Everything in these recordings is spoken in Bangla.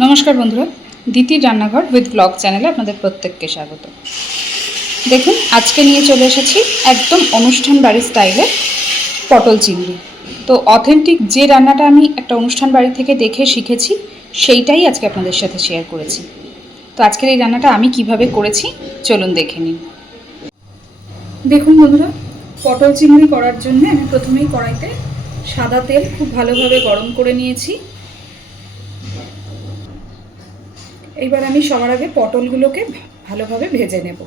নমস্কার বন্ধুরা, দিতির রান্নাঘর উইথ ব্লগ চ্যানেলে আপনাদের প্রত্যেককে স্বাগত। দেখুন, আজকে নিয়ে চলে এসেছি একদম অনুষ্ঠান বাড়ির স্টাইলে পটল চিংড়ি। তো অথেন্টিক যে রান্নাটা আমি একটা অনুষ্ঠান বাড়ি থেকে দেখে শিখেছি সেইটাই আজকে আপনাদের সাথে শেয়ার করেছি। তো আজকের এই রান্নাটা আমি কিভাবে করেছি চলুন দেখে নিন। দেখুন বন্ধুরা, পটল চিংড়ি করার জন্য আমি প্রথমেই কড়াইতে সাদা তেল খুব ভালোভাবে গরম করে নিয়েছি। এইবার আমি সবার আগে পটলগুলোকে ভালোভাবে ভেজে নেব।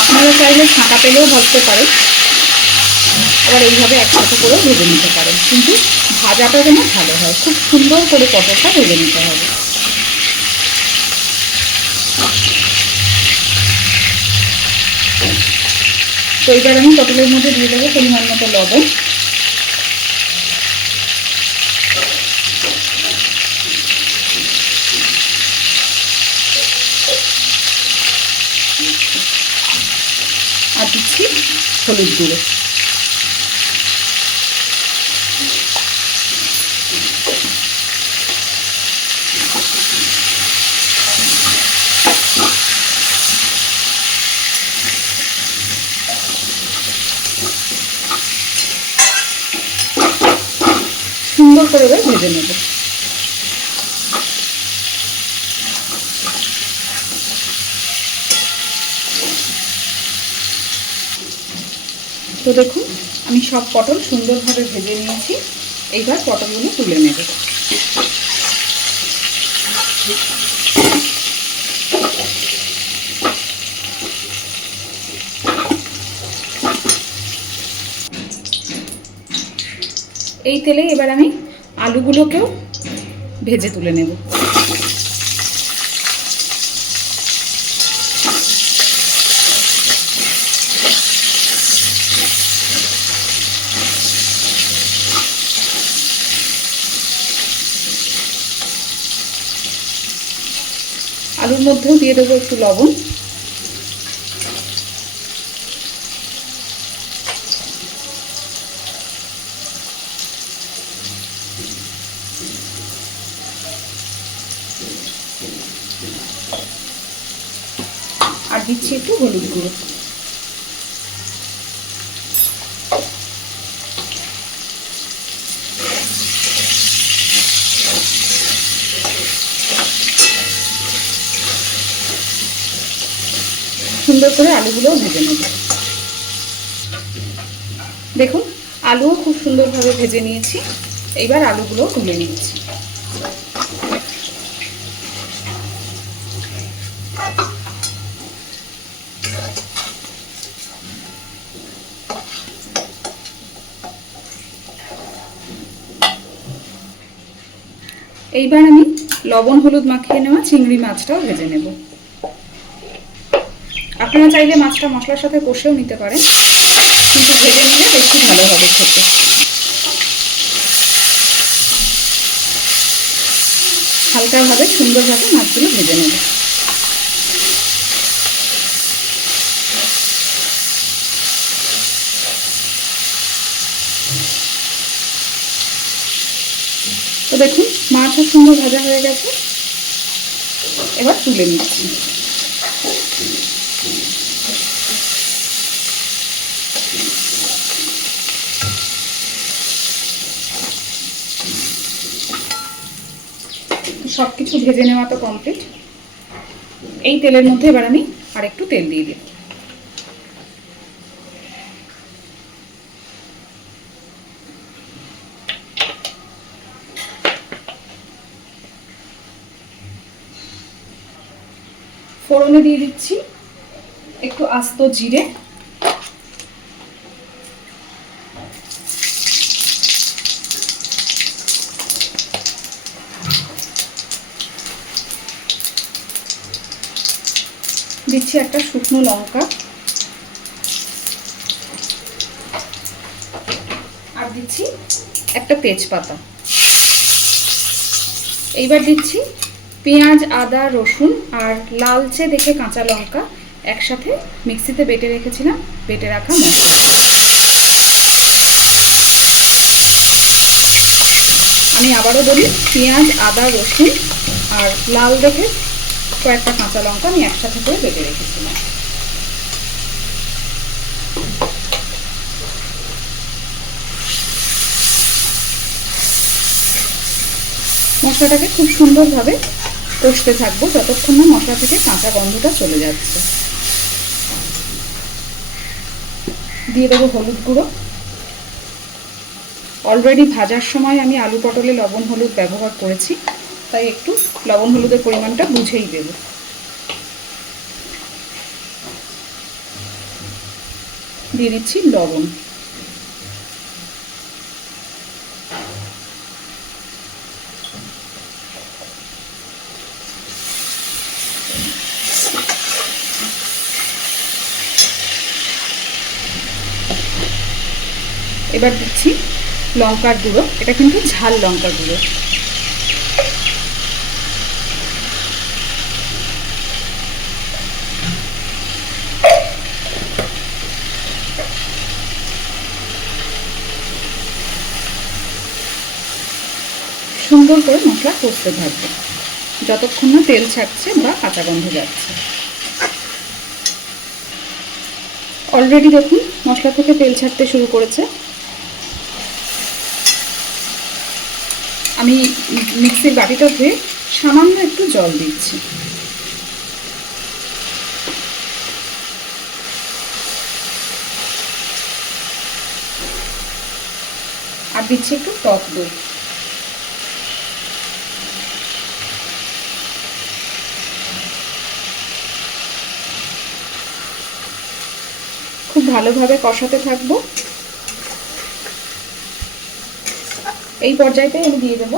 আপনারা চাইলে ছাঁকা তেলেও ভাজতে পারেন, আবার এইভাবে একসাথে করেও ভেজে নিতে পারেন, কিন্তু ভাজাটা যেন ভালো হয়, খুব সুন্দর করে পটলটা ভেজে নিতে হবে। তো এবার আমি পটলের মধ্যে দিয়ে দেবো পরিমাণ মতো লবণ, আর দিচ্ছি হলুদ গুঁড়ো। সুন্দর করে এবার ভেজে নেব। তো দেখুন, আমি সব পটল সুন্দরভাবে ভেজে নিয়েছি। এইবার পটলগুলো তুলে নেব। এই তেলে এবার আমি আলুগুলোকেও ভেজে তুলে নেব। আলুর মধ্যেও দিয়ে দেবো একটু লবণ, আর দিচ্ছি একটু হলুদ গুঁড়ো। সুন্দর করে আলুগুলোও ভেজে নেব। দেখুন, আলুও খুব সুন্দরভাবে ভেজে নিয়েছি। এইবার আলুগুলোও তুলে নিচ্ছি। এইবার আমি লবণ হলুদ মাখিয়ে নেওয়া চিংড়ি মাছটাও ভেজে নেব। আপনারা চাইলে মাছটা মশলার সাথে কষেও নিতে পারেন, কিন্তু ভেজে নিলে বেশি ভালো হবে খেতে। হালকাভাবে সুন্দরভাবে মাছগুলো ভেজে নেব। তো দেখুন, মাছও সুন্দর ভাজা হয়ে গেছে। এবার তুলে নিচ্ছি। সব কিছু ভেজে নেওয়া তো কমপ্লিট। এই তেলের মধ্যে এবার আমি আর একটু তেল দিয়ে দিই। ফোড়নে দিয়ে দিচ্ছি একটু আস্ত জিরে, দিচ্ছি একটা শুকনো লঙ্কা, আর দিচ্ছি একটা তেজপাতা। এইবার দিচ্ছি পেঁয়াজ, আদা, রসুন আর লালচে দেখে কাঁচা লঙ্কা একসাথে মিক্সিতে বেটে রেখেছিলাম, বেটে রাখা মশলা। আমি আবারও বলি, পেঁয়াজ, আদা, রসুন আর লাল দেখে কয়েকটা কাঁচা লঙ্কা আমি একসাথে করে বেটে রেখেছিলাম। মশলাটাকে খুব সুন্দরভাবে কষতে থাকবো যতক্ষণ না মশলা থেকে কাঁচা গন্ধটা চলে যাচ্ছে। দিয়ে দেবো হলুদ গুঁড়ো। অলরেডি ভাজার সময় আমি আলু পটলে লবণ হলুদ ব্যবহার করেছি, তাই একটু লবণ হলুদের পরিমাণটা বুঝেই দেব। দিয়ে দিচ্ছি লবণ। এবার দিচ্ছি লঙ্কার গুঁড়ো, এটা কিন্তু ঝাল লঙ্কার গুঁড়ো। সুন্দর করে মশলা কষতে থাকবে যতক্ষণ না তেল ছাড়ছে বা কাঁচা গন্ধ যাচ্ছে। অলরেডি দেখুন মশলা থেকে তেল ছাড়তে শুরু করেছে। আমি মিক্সির বাটিটা ধুয়ে সামান্য একটু জল দিচ্ছি। আর দিচ্ছি একটু টক দই। খুব ভালোভাবে কষাতে থাকবো। এই পর্যায়েতে আমি দিয়ে দেব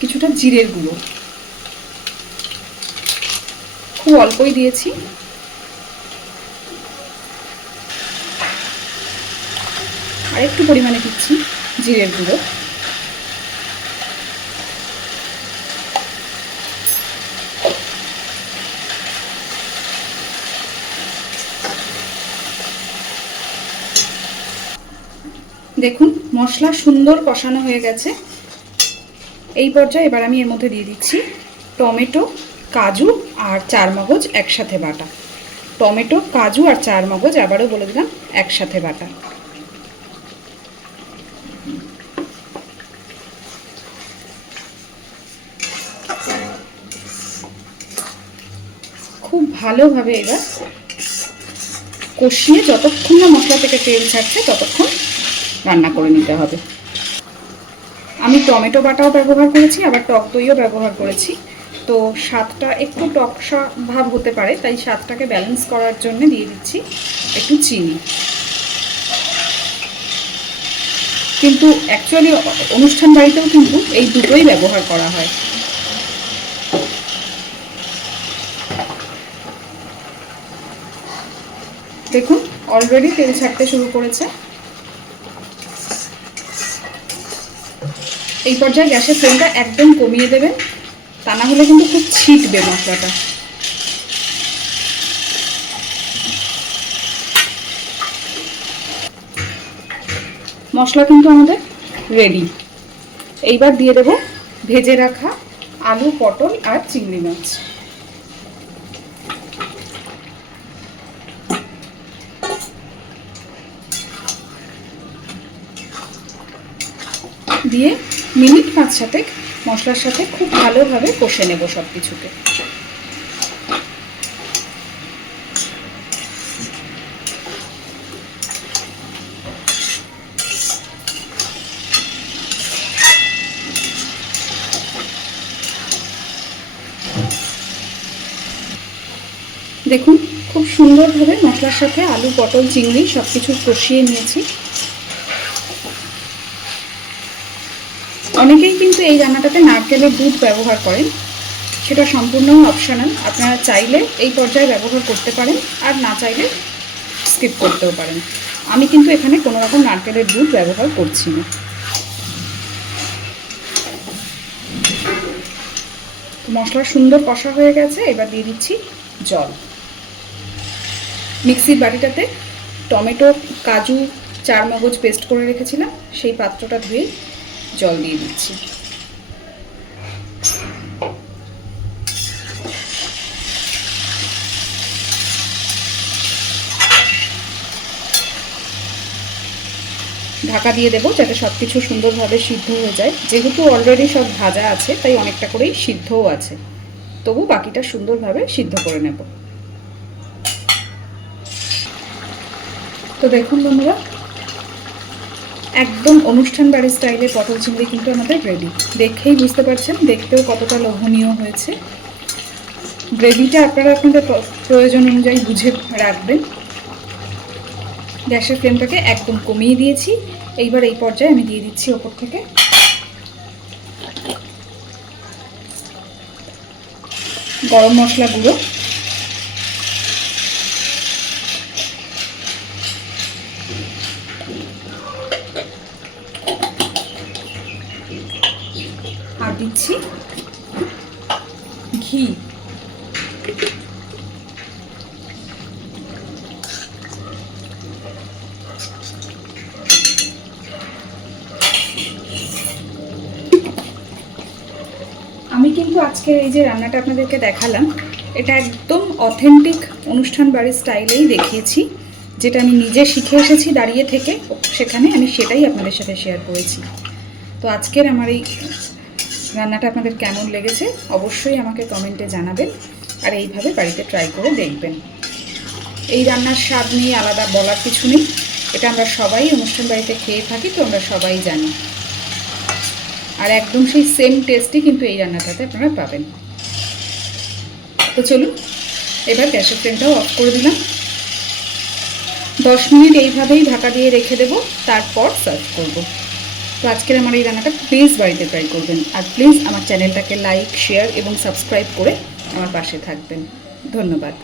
কিছুটা জিরের গুঁড়ো, খুব অল্পই দিয়েছি। আর একটু পরিমাণে দিচ্ছি জিরের গুঁড়ো। দেখুন মশলা সুন্দর কষানো হয়ে গেছে। এই পর্যায়ে এবার আমি এর মধ্যে দিয়ে দিচ্ছি টমেটো, কাজু আর চারমগজ একসাথে বাটা। টমেটো, কাজু আর চারমগজ আবারও বলে দিলাম একসাথে বাটা। খুব ভালোভাবে এবার কষিয়ে যতক্ষণ না মশলা থেকে তেল ছাড়ছে ততক্ষণ রান্না করে নিতে হবে। আমি টমেটো বাটাও ব্যবহার করেছি, আবার টক দইও ব্যবহার করেছি। তো স্বাদটা একটু টকসা ভাব হতে পারে, তাই স্বাদটাকে ব্যালেন্স করার জন্য দিয়ে দিচ্ছি একটু চিনি। কিন্তু অ্যাকচুয়ালি অনুষ্ঠান বাড়িতেও কিন্তু এই দুটোই ব্যবহার করা হয়। দেখুন অলরেডি তেল ছাড়তে শুরু করেছে। এই পর্যায়ে গ্যাসের ফ্লেমটা একদম কমিয়ে দেবেন, তা না হলে কিন্তু খুব ছিটবে মশলাটা। মশলা কিন্তু আমাদের রেডি। এইবার দিয়ে দেব ভেজে রাখা আলু, পটল আর চিংড়ি মাছ। দিয়ে মিনিট 5-7 মশলার সাথে খুব ভালোভাবে কষে নেব সব কিছুকে। দেখুন খুব সুন্দরভাবে মশলার সাথে আলু, পটল, চিংড়ি সব কিছু কষিয়ে নিয়েছি। অনেকেই কিন্তু এই রান্নাটাতে নারকেলের দুধ ব্যবহার করেন, সেটা সম্পূর্ণ অপশনাল। আপনারা চাইলে এই পর্যায়ে ব্যবহার করতে পারেন, আর না চাইলে স্কিপ করতেও পারেন। আমি কিন্তু এখানে কোনো রকম নারকেলের দুধ ব্যবহার করছি না। মশলা সুন্দর কষা হয়ে গেছে, এবার দিয়ে দিচ্ছি জল। মিক্সির বাটিটাতে টমেটো, কাজু, চারমগজ পেস্ট করে রেখেছিলাম, সেই পাত্রটা ধুয়ে জল দিয়ে দিচ্ছি। ঢাকা দিয়ে দেবো যাতে সব কিছু সুন্দরভাবে সিদ্ধ হয়ে যায়। যেহেতু অলরেডি সব ভাজা আছে তাই অনেকটা করেই সিদ্ধও আছে, তবু বাকিটা সুন্দরভাবে সিদ্ধ করে নেব। তো দেখুন বন্ধুরা, একদম অনুষ্ঠান বাড়ির স্টাইলে পটল চিংড়ি কিন্তু আমাদের রেডি। দেখেই বুঝতে পারছেন দেখতেও কতটা লোভনীয় হয়েছে। গ্রেভিটা আপনারা আপনাদের প্রয়োজন অনুযায়ী বুঝে রাখবেন। গ্যাসের ফ্লেমটাকে একদম কমিয়ে দিয়েছি। এইবার এই পর্যায়ে আমি দিয়ে দিচ্ছি ওপর থেকে গরম মশলা গুঁড়ো, আর দিচ্ছি ঘি। আমি কিন্তু আজকের এই যে রান্নাটা আপনাদেরকে দেখালাম, এটা একদম অথেন্টিক অনুষ্ঠান বাড়ির স্টাইলেই দেখিয়েছি। যেটা আমি নিজে শিখে এসেছি দাঁড়িয়ে থেকে, সেখানে আমি সেটাই আপনাদের সাথে শেয়ার করেছি। তো আজকের আমার এই রান্নাটা আপনাদের কেমন লেগেছে অবশ্যই আমাকে কমেন্টে জানাবেন, আর এইভাবে বাড়িতে ট্রাই করে দেখবেন। এই রান্নার স্বাদ নিয়ে আলাদা বলার কিছু নেই, এটা আমরা সবাই অনুষ্ঠান বাড়িতে খেয়ে থাকি, তো আমরা সবাই জানি। আর একদম সেই সেম টেস্টই কিন্তু এই রান্নাটাতে আপনারা পাবেন। তো চলুন এবার গ্যাসের ফ্লেমটাও অফ করে দিলাম। 10 মিনিট এইভাবেই ঢাকা দিয়ে রেখে দেবো, তারপর সার্ভ করব। তো আজকের আমার এই রান্নাটা প্লিজ বাড়িতে ট্রাই করবেন, আর প্লিজ আমার চ্যানেলটাকে লাইক, শেয়ার এবং সাবস্ক্রাইব করে আমার পাশে থাকবেন। ধন্যবাদ।